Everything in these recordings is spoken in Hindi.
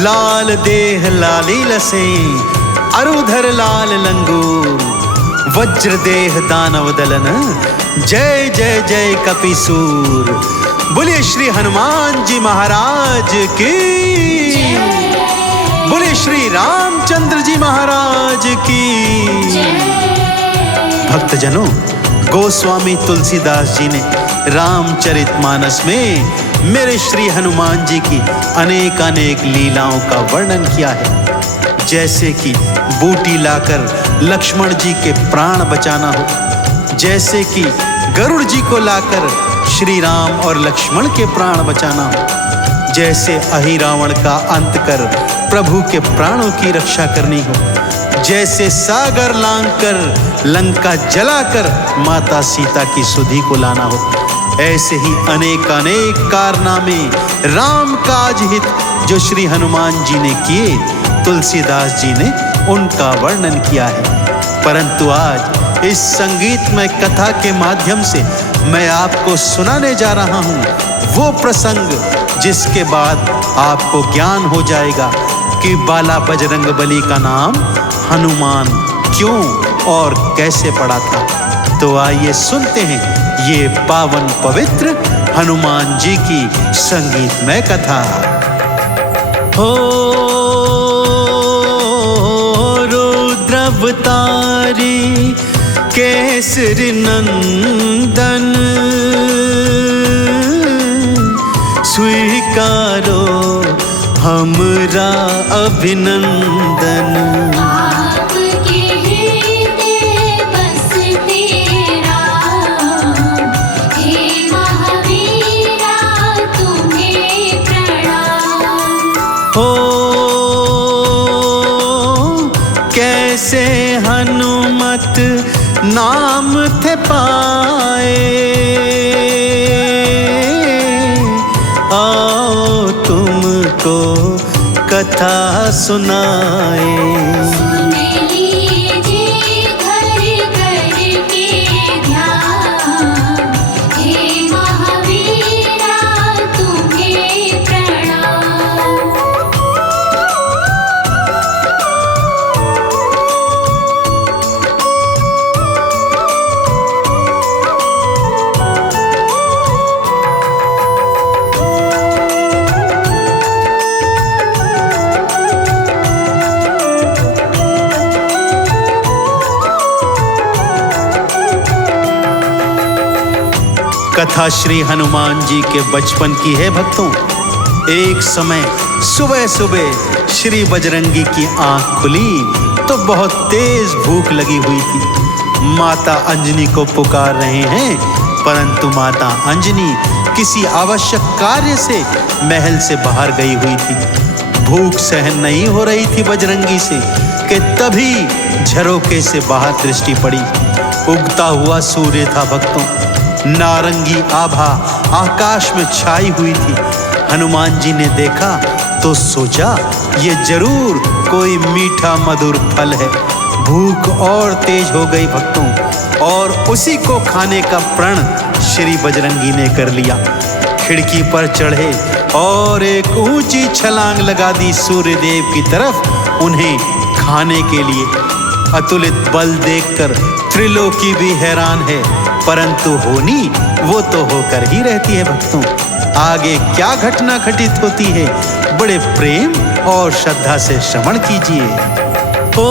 लाल देह लाली लसे, अरुधर लाल लंगूर, वज्र देह दानव दलन, जय जय जय कपिसूर। बोलिए श्री हनुमान जी महाराज की, बोलिए श्री रामचंद्र जी महाराज की। भक्तजनों, गोस्वामी तुलसीदास जी ने रामचरितमानस में मेरे श्री हनुमान जी की अनेक अनेक लीलाओं का वर्णन किया है। जैसे कि बूटी लाकर लक्ष्मण जी के प्राण बचाना हो, जैसे कि गरुड़ जी को लाकर श्री राम और लक्ष्मण के प्राण बचाना हो, जैसे अहिरावण का अंत कर प्रभु के प्राणों की रक्षा करनी हो, जैसे सागर लांघकर लंका जलाकर माता सीता की सुधि को लाना हो, ऐसे ही अनेक अनेक कारनामे राम काज हित जो श्री हनुमान जी ने किए, तुलसीदास जी ने उनका वर्णन किया है। परंतु आज इस संगीतमय कथा के माध्यम से मैं आपको सुनाने जा रहा हूँ वो प्रसंग जिसके बाद आपको ज्ञान हो जाएगा कि बाला बजरंग बली का नाम हनुमान क्यों और कैसे पड़ा था। तो आइए सुनते हैं ये पावन पवित्र हनुमान जी की संगीतमय कथा। हो रुद्रावतारी केसरी नंदन, स्वीकारो हमरा अभिनंदन। आपके हृदय बसते राम, हे महावीरा तुम्हें प्रणाम। हो कैसे हनुमत नाम थे पाए, आओ तुमको कथा सुनाए। सुन लीजिए घर घर के ध्यान, हे महावीरा तुम्हें प्रणाम। कथा श्री हनुमान जी के बचपन की है भक्तों। एक समय सुबह सुबह श्री बजरंगी की आंख खुली तो बहुत तेज भूख लगी हुई थी। माता अंजनी को पुकार रहे हैं, परंतु माता अंजनी किसी आवश्यक कार्य से महल से बाहर गई हुई थी। भूख सहन नहीं हो रही थी बजरंगी से कि तभी झरोके से बाहर दृष्टि पड़ी। उगता हुआ सूर्य था भक्तों, नारंगी आभा आकाश में छाई हुई थी। हनुमान जी ने देखा तो सोचा ये जरूर कोई मीठा मधुर फल है। भूख और तेज हो गई भक्तों, और उसी को खाने का प्रण श्री बजरंगी ने कर लिया। खिड़की पर चढ़े और एक ऊंची छलांग लगा दी सूर्यदेव की तरफ उन्हें खाने के लिए। अतुलित बल देखकर त्रिलोकी भी हैरान है, परंतु होनी वो तो होकर ही रहती है भक्तों। आगे क्या घटना घटित होती है, बड़े प्रेम और श्रद्धा से श्रवण कीजिए। ओ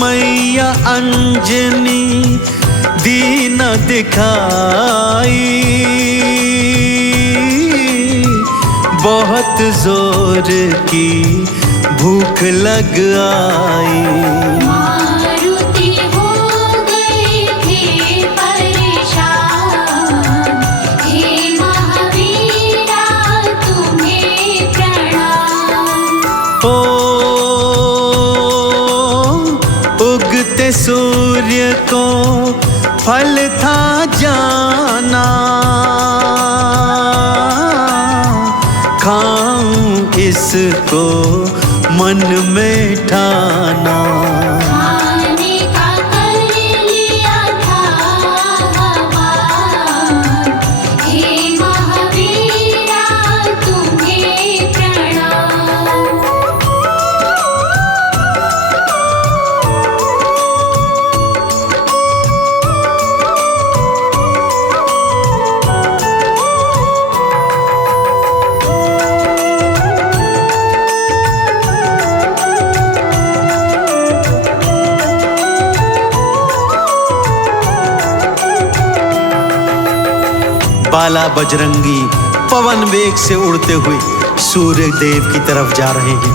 मैया अंजनी दीन दिखाई, बहुत जोर की भूख लग आई। मारुति हो गए थे परेशान, हे महावीरा तुम्हें प्रणाम। ओ उगते सूर्य को फल था जाना, खाऊं इसको मन में ठाना। खाने का कर लिया था हवान, हे महावीरा तुम्हें बजरंगी पवन वेग से उड़ते हुए सूर्य देव की तरफ जा रहे हैं।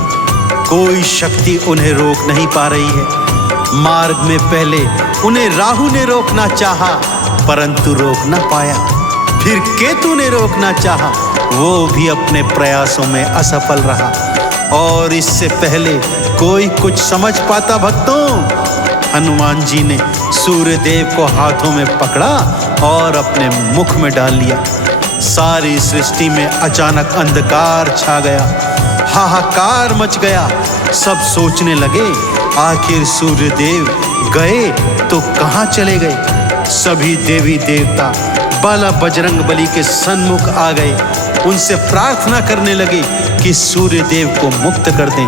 कोई शक्ति उन्हें रोक नहीं पा रही है। मार्ग में पहले उन्हें राहु ने रोकना चाहा, परंतु रोक ना पाया। फिर केतु ने रोकना चाहा, वो भी अपने प्रयासों में असफल रहा। और इससे पहले कोई कुछ समझ पाता भक्तों, हनुमान जी ने सूर्य देव को हाथों में पकड़ा और अपने मुख में डाल लिया। सारी सृष्टि में अचानक अंधकार छा गया, हाहाकार मच गया। सब सोचने लगे आखिर सूर्य देव गए तो कहाँ चले गए। सभी देवी देवता बाला बजरंग बली के सन्मुख आ गए, उनसे प्रार्थना करने लगे कि सूर्य देव को मुक्त कर दें।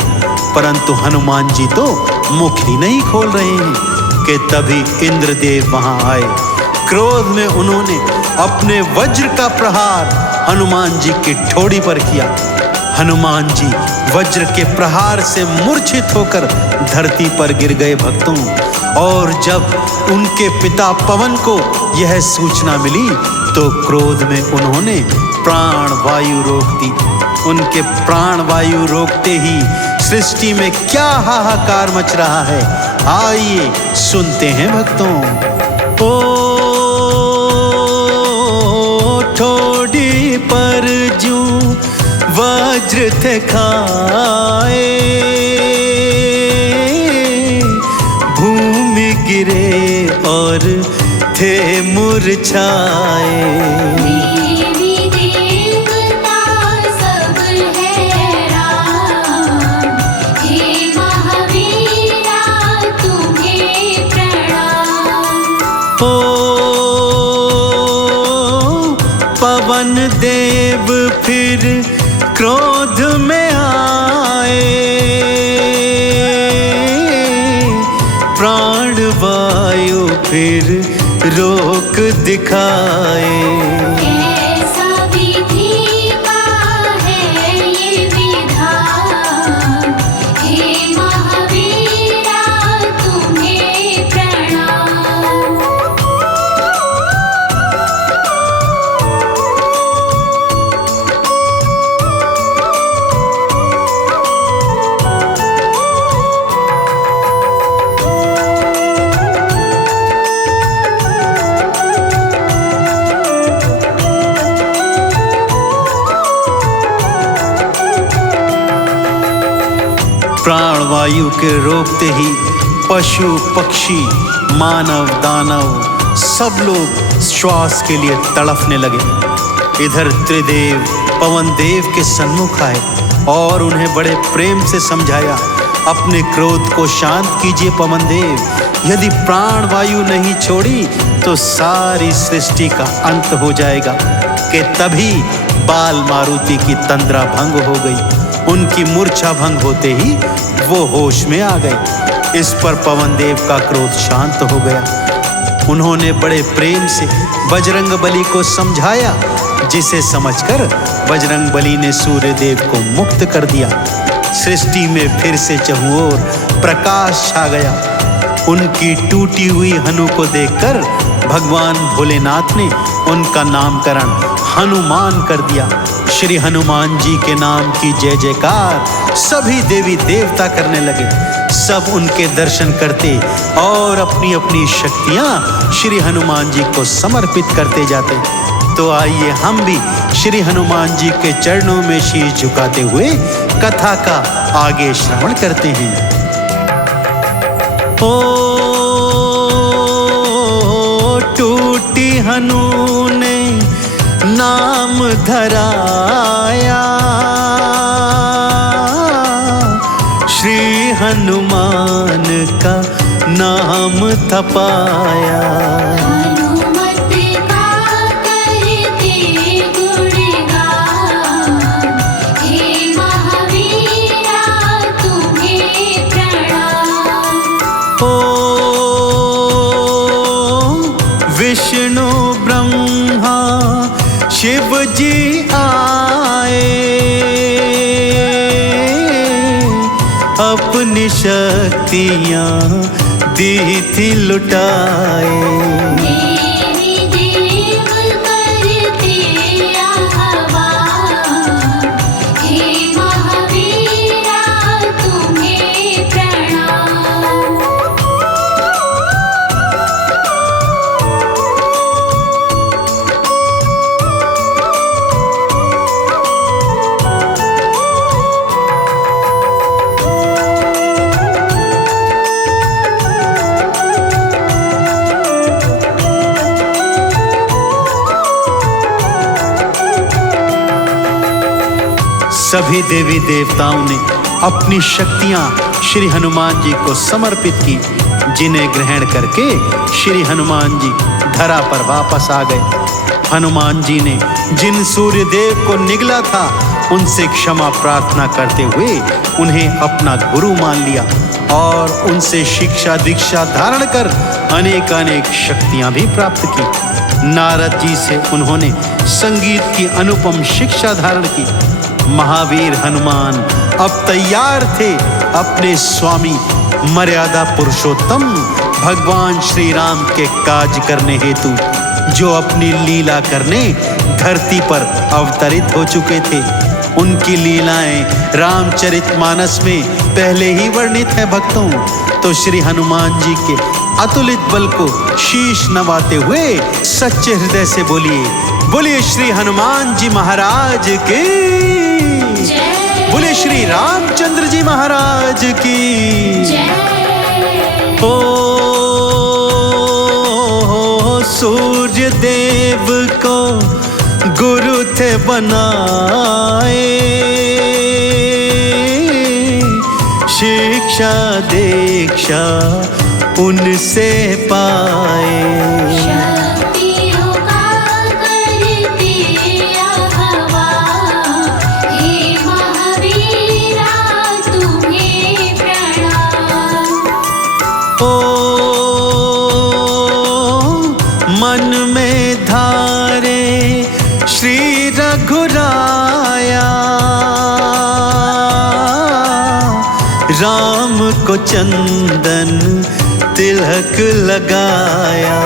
परंतु हनुमान जी तो मुख ही नहीं खोल रहे हैं कि तभी इंद्रदेव वहां आए। क्रोध में उन्होंने अपने वज्र का प्रहार हनुमान जी की ठोड़ी पर किया। हनुमान जी वज्र के प्रहार से मूर्छित होकर धरती पर गिर गए भक्तों। और जब उनके पिता पवन को यह सूचना मिली तो क्रोध में उन्होंने प्राण वायु रोक दी। उनके प्राण वायु रोकते ही सृष्टि में क्या हाहाकार मच रहा है, आइए सुनते हैं भक्तों। ओ ठोड़ी पर जू वज्र थे खाए, भूमि गिरे और थे मुरझाए। देवी देवता सब हैरान, हे महावीरा तुम्हें प्रणाम। ओ पवन देव फिर क्रोध में आए, प्राण वायु फिर रोक दिखाए। कैसा विधि का है ये विधान, हे महावीरा तुम्हें प्रणाम। प्राणवायु के रोकते ही पशु पक्षी मानव दानव सब लोग श्वास के लिए तड़फने लगे। इधर त्रिदेव पवन देव के सन्मुख आए और उन्हें बड़े प्रेम से समझाया, अपने क्रोध को शांत कीजिए पवन देव, यदि प्राण वायु नहीं छोड़ी तो सारी सृष्टि का अंत हो जाएगा। कि तभी बाल मारुति की तंद्रा भंग हो गई। उनकी मूर्छा भंग होते ही वो होश में आ गए। इस पर पवन देव का क्रोध शांत हो गया। उन्होंने बड़े प्रेम से बजरंग बली को समझाया, जिसे समझकर बजरंग बली ने सूर्य देव को मुक्त कर दिया। सृष्टि में फिर से चहुओर प्रकाश छा गया। उनकी टूटी हुई हनु को देखकर भगवान भोलेनाथ ने उनका नामकरण हनुमान कर दिया। श्री हनुमान जी के नाम की जय जयकार सभी देवी देवता करने लगे। सब उनके दर्शन करते और अपनी अपनी शक्तियां श्री हनुमान जी को समर्पित करते जाते। तो आइए हम भी श्री हनुमान जी के चरणों में शीश झुकाते हुए कथा का आगे श्रवण करते हैं। ओ टूटी हनु ने नाम धराया, श्री हनुमान का नाम तपाया। हनुमत का करते गुणगान, हे महावीरा तुम्हें प्रणाम। ओ विष्णु ब्रह्मा शिव जी आए, अपनी शक्तियाँ दी थी लुटाए। देवी देव करते सभी देवी देवताओं ने अपनी शक्तियां श्री हनुमान जी को समर्पित की, जिन्हें ग्रहण करके श्री हनुमान जी धरा पर वापस आ गए। हनुमान जी ने जिन सूर्य देव को निगला था उनसे क्षमा प्रार्थना करते हुए उन्हें अपना गुरु मान लिया और उनसे शिक्षा दीक्षा धारण कर अनेक अनेक शक्तियां भी प्राप्त की। नारद जी से उन्होंने संगीत की अनुपम शिक्षा धारण की। महावीर हनुमान अब तैयार थे अपने स्वामी मर्यादा पुरुषोत्तम भगवान श्री राम के काज करने हेतु, जो अपनी लीला करने धरती पर अवतरित हो चुके थे। उनकी लीलाएं रामचरितमानस में पहले ही वर्णित है भक्तों। तो श्री हनुमान जी के अतुलित बल को शीश नवाते हुए सच्चे हृदय से बोलिए श्री हनुमान जी महाराज की, बोले श्री रामचंद्र जी महाराज की। ओ सूर्य देव को गुरु थे बनाए, शिक्षा दीक्षा उनसे पाए। शक्तियों का करते आह्वान, हे महावीरा तुम्हें प्रणाम। ओ मन में धारे श्री रघुराया, राम को चंदन तिलक लगाया।